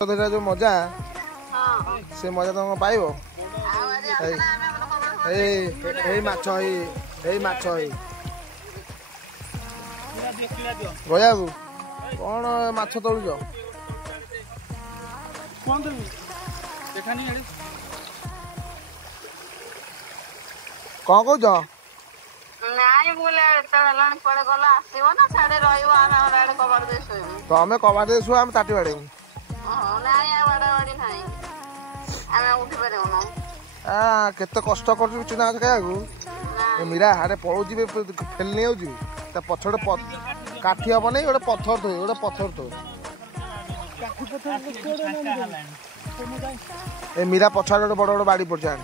जो मजा से मजा तुम पाइब गया कौन माछ तोलुच कौन कौच तमें कबाड़ दे शुआ ताटी बाड़े केते कष्ट कर चुना खाया मीरा हाड़े पड़ो फेल नहीं आउे पछड़े काठी हम नहीं गोटे पथर थो गोटे पथर थो ए मीरा पछाड़ गोटे बड़ बड़ बाड़ी पड़ जान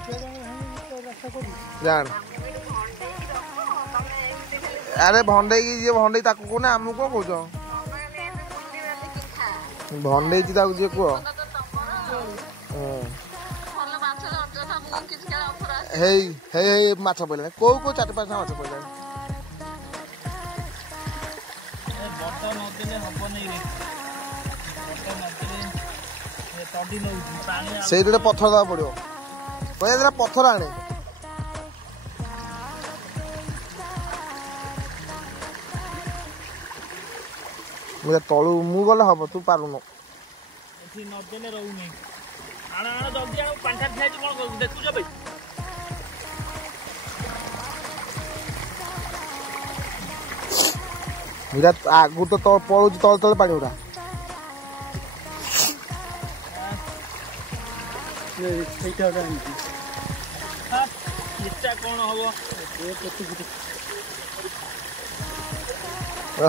जान अरे भंडे जी भंडे कहना आम कौन कौच भंडे जी कह माछ पड़े कौ कौ चार पाँच माछ पड़े से पथर दवा पड़ो कह पथर आने तलू मु गले हम तू पारुन आगु तो पड़ो तल तले पानी गुरा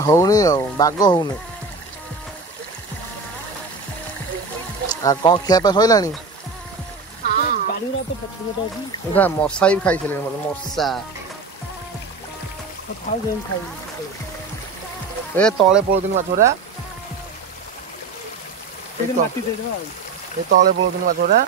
होनी बाग होनी कौन खियापा सैला मशा भी खाई मशा ए तले पड़ोन माछरा तले पड़ोन माछरा